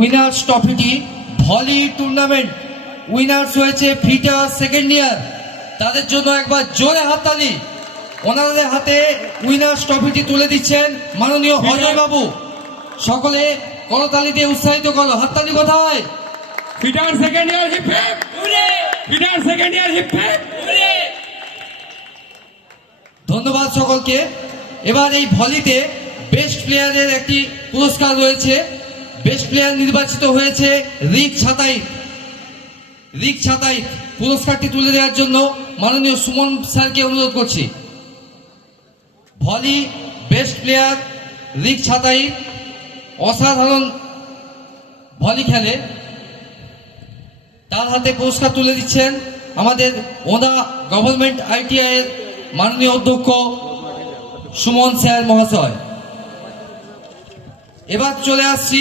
Winners ট্রফিটি volley tournament winners হয়েছে ফিটা second year. তাদের জন্য একবার জোরে হাততালি। ওনাদের হাতে উইনার্স ট্রফিটি তুলে দিচ্ছেন মাননীয় অজয় বাবু। সকলে করতালি দিয়ে উৎসাহিত করো। হাততালি কোথায়? Fitter second year hip hip hooray, fitter second year hip hip hooray. ধন্যবাদ সকলকে। এবার এই ভলিতে বেস্ট প্লেয়ারের একটি পুরস্কার রয়েছে। বেস্ট প্লেয়ার নির্বাচিত হয়েছে রিক ছাতাই। পুরস্কারটি তুলে দেওয়ার জন্য মাননীয় সুমন স্যারকে অনুরোধ করছি। ভলি বেস্ট প্লেয়ার রিক ছাতাই অসাধারণ ভলি খেলে। তার হাতে পুরস্কার তুলে দিচ্ছেন আমাদের ওদা গভর্নমেন্ট ITI এর মাননীয় অধ্যক্ষ সুমন স্যার মহাশয়। এবার চলে আসছি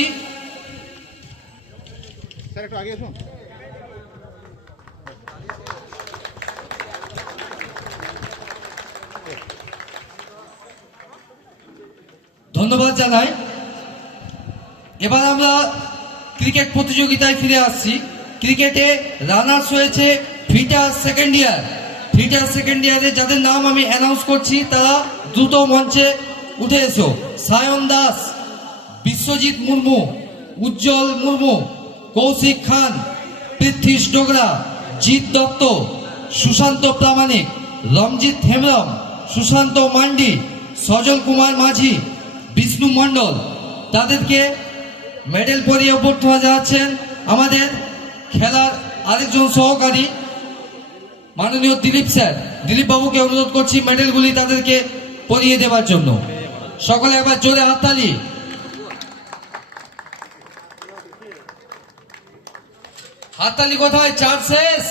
ধন্যবাদ জানাই। এবার আমরা ক্রিকেট প্রতিযোগিতায় ফিরে আসছি। ক্রিকেটে রানার্স হয়েছে ফিটা সেকেন্ড ইয়ারে যাদের নাম আমি অ্যানাউন্স করছি তারা দ্রুত মঞ্চে উঠে এসো। সায়ন দাস, বিশ্বজিৎ মুর্মু, উজ্জ্বল মুর্মু, কৌশিক খান, পৃথ্বীশ ডোগরা, জিৎ দত্ত, সুশান্ত প্রামাণিক, রমজিৎ হেমব্রম, সুশান্ত মান্ডি, সজল কুমার মাঝি, বিষ্ণু মণ্ডল। তাদেরকে মেডেল পরিয়ে অভ্যর্থনা জানাচ্ছেন আমাদের খেলার আরেকজন সহকারী মাননীয় দিলীপ স্যার। দিলীপ বাবুকে অনুরোধ করছি মেডেলগুলি তাদেরকে পরিয়ে দেওয়ার জন্য। সকলে একবার জোরে হাততালি। হাততালি কোথায়? চার শেষ।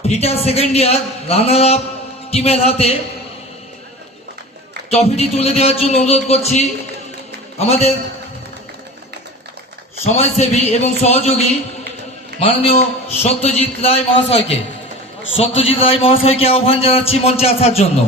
ফিটা সেকেন্ড ইয়ার রানার আপ টিমের হাতে ট্রফিটি তুলে দেওয়ার জন্য অনুরোধ করছি আমাদের সমাজসেবী এবং সহযোগী মাননীয় সত্যজিৎ রায় মহাশয়কে আহ্বান জানাচ্ছি মঞ্চে আসার জন্য।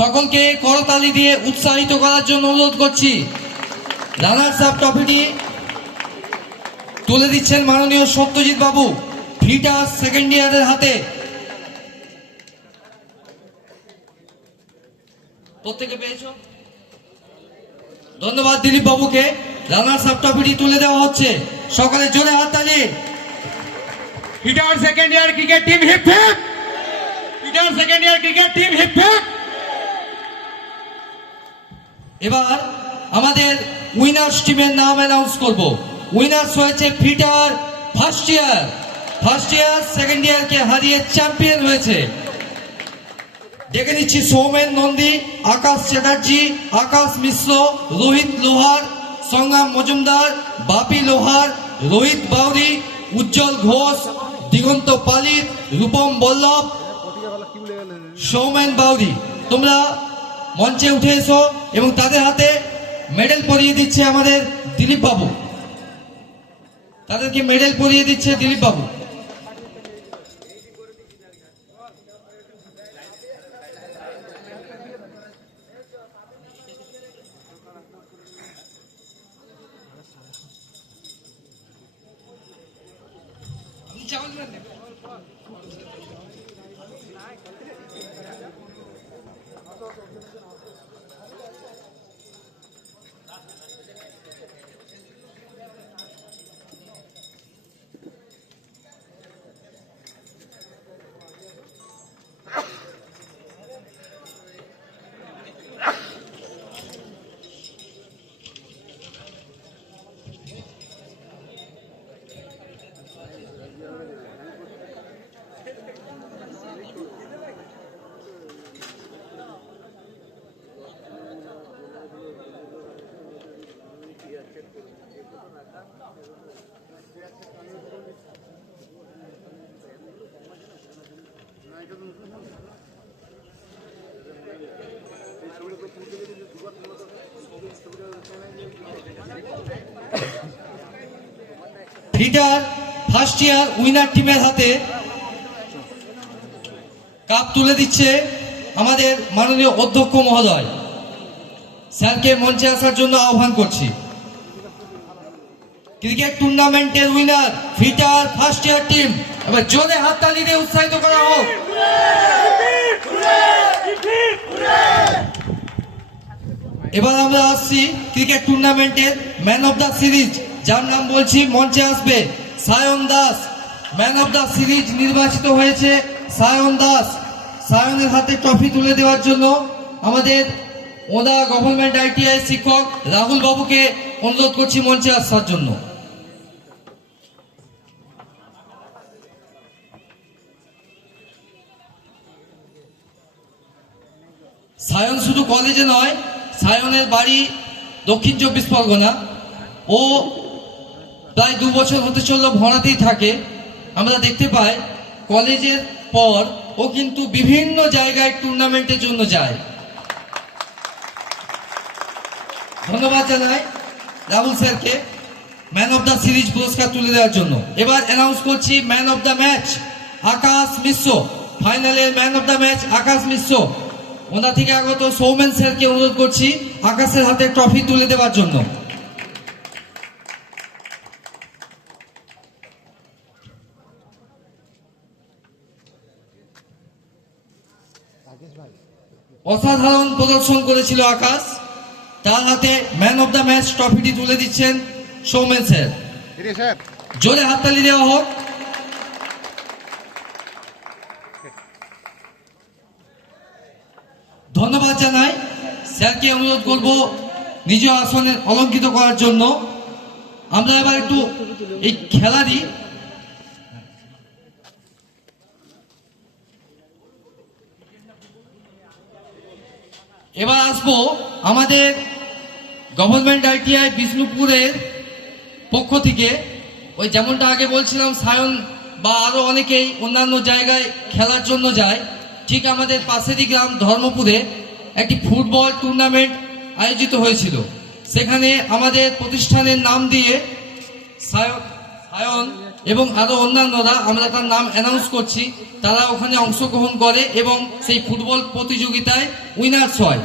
সকলকে করতালি দিয়ে উৎসাহিত করার জন্য অনুরোধ করছি। রানার্স আপ ট্রফিটি তুলে দিচ্ছেন মাননীয় সত্যজিৎ বাবু ফিটা সেকেন্ড ইয়ারের হাতে। প্রত্যেকে পেয়েছ? ধন্যবাদ দিলীপ বাবুকে। রানার্স আপ ট্রফিটি তুলে দেওয়া হচ্ছে। সকলে জোরে হাততালি। Fitter second year cricket team hip hip, fitter second year cricket team hip hip. এবার আমাদের উইনার্স টিমের নাম অ্যানাউন্স করব। উইনার্স হয়েছে ফিটার ফার্স্ট ইয়ার সেকেন্ড ইয়ারকে হারিয়ে চ্যাম্পিয়ন হয়েছে। ডেকে নিচ্ছি সৌমেন নন্দী, আকাশ চ্যাটার্জি, আকাশ মিশ্র, রোহিত লোহার, সংগ্রাম মজুমদার, বাপি লোহার, রোহিত বাউরি, উজ্জ্বল ঘোষ, দিগন্ত পালিত, রূপম বল্লভ, সৌমেন বাউরি। তোমরা মঞ্চে উঠে এসো এবং তাদের হাতে মেডেল পরিয়ে দিচ্ছে আমাদের দিলীপ বাবু। তাদেরকে মেডেল পরিয়ে দিচ্ছে দিলীপ বাবু। ফিটার ফার্স্ট ইয়ার উইনার টিমের হাতে কাপ তুলে দিচ্ছে আমাদের মাননীয় অধ্যক্ষ মহোদয়। স্যারকে মঞ্চে আসার জন্য আহ্বান করছি। ক্রিকেট টুর্নামেন্টের winner fitter first year team, এবার জোরে হাততালি দিয়ে উৎসাহিত করা হোক। এবার আমরা আসছি ক্রিকেট টুর্নামেন্টের ম্যান অফ দ্য সিরিজ, যার নাম বলছি মঞ্চে আসবে Sayan Das. Man of the series নির্বাচিত হয়েছে সায়ন দাস। সায়নের হাতে ট্রফি তুলে দেওয়ার জন্য আমাদের ওদা গভর্নমেন্ট ITI শিক্ষক রাহুল বাবুকে অনুরোধ করছি মঞ্চে আসার জন্য। সায়ন শুধু কলেজে নয়, সায়নের বাড়ি দক্ষিণ 24 পরগনা। ও প্রায় 2 বছর হতে চলল ভরাতেই থাকে। আমরা দেখতে পাই কলেজের পর ও কিন্তু বিভিন্ন জায়গায় টুর্নামেন্টের জন্য যায়। ধন্যবাদ জানাই রাহুল স্যারকে ম্যান অফ দ্য সিরিজ পুরস্কার তুলে দেওয়ার জন্য। এবার অ্যানাউন্স করছি ম্যান অফ দ্য ম্যাচ আকাশ মিশ্র। ফাইনালের ম্যান অফ দ্য ম্যাচ আকাশ মিশ্র। ওনা থেকে আগত সৌমেন স্যারকে অনুরোধ করছি আকাশের হাতে ট্রফি তুলে দেওয়ার জন্য। অসাধারণ প্রদর্শন করেছিল আকাশ। তার হাতে ম্যান অফ দ্য ম্যাচ ট্রফিটি তুলে দিচ্ছেন সৌমেন স্যার। জোরে হাততালি দেওয়া হোক। ধন্যবাদ জানাই স্যারকে। অনুরোধ করব নিজ আসনে অলঙ্কিত করার জন্য। আমরা এবার একটু এই খেলারই এবার আসবো আমাদের গভর্নমেন্ট ITI বিষ্ণুপুরের পক্ষ থেকে। ওই যেমনটা আগে বলছিলাম সায়ন বা আরো অনেকেই অন্যান্য জায়গায় খেলার জন্য যায়, ঠিক আমাদের পাশেরই গ্রাম ধর্মপুরে একটি ফুটবল টুর্নামেন্ট আয়োজিত হয়েছিল। সেখানে আমাদের প্রতিষ্ঠানের নাম দিয়ে সায়ন এবং আরো অন্যান্যরা, আমরা তার নাম অ্যানাউন্স করছি, তারা ওখানে অংশগ্রহণ করে এবং সেই ফুটবল প্রতিযোগিতায় উইনার্স হয়।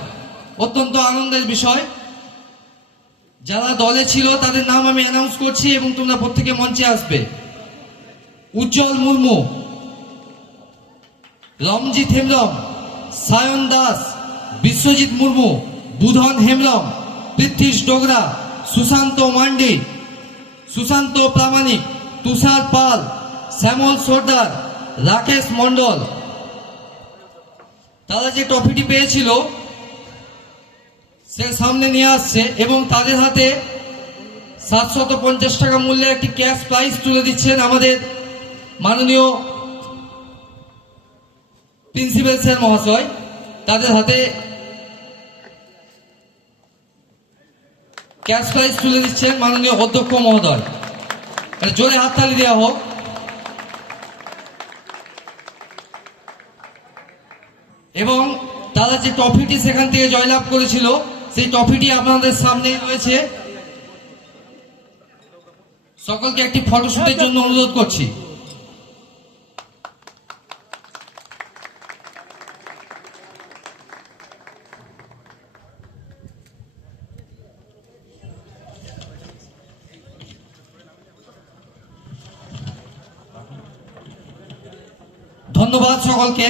অত্যন্ত আনন্দের বিষয়। যারা দলে ছিল তাদের নাম আমি অ্যানাউন্স করছি এবং তোমরা প্রত্যেকে মঞ্চে আসবে। উজ্জ্বল মুর্মু, রমজিৎ হেমব্রম, সায়ন দাস, বিশ্বজিৎ মুর্মু, বুধন হেমব্রম, পৃথ্বীশ ডোগরা, সুশান্ত মান্ডি, সুশান্ত প্রামাণিক, তুষার পাল, শ্যামল সর্দার, রাকেশ মন্ডল। তারা যে ট্রফিটি পেয়েছিল সে সামনে নিয়ে আসছে এবং তাদের হাতে 750 টাকা মূল্যের একটি ক্যাশ প্রাইজ তুলে দিচ্ছেন আমাদের মাননীয় প্রিন্সিপাল স্যার মহাশয়। তাদের হাতে ক্যাশ প্রাইজ তুলে দিচ্ছেন মাননীয় অধ্যক্ষ মহোদয়। জোরে হাততালি দেওয়া হোক। এবং তারা যে ট্রফিটি সেখান থেকে জয়লাভ করেছিল সেই ট্রফিটি আপনাদের সামনে রয়েছে। সকলকে একটি ফটোশুটের জন্য অনুরোধ করছি। ধন্যবাদ সকলকে।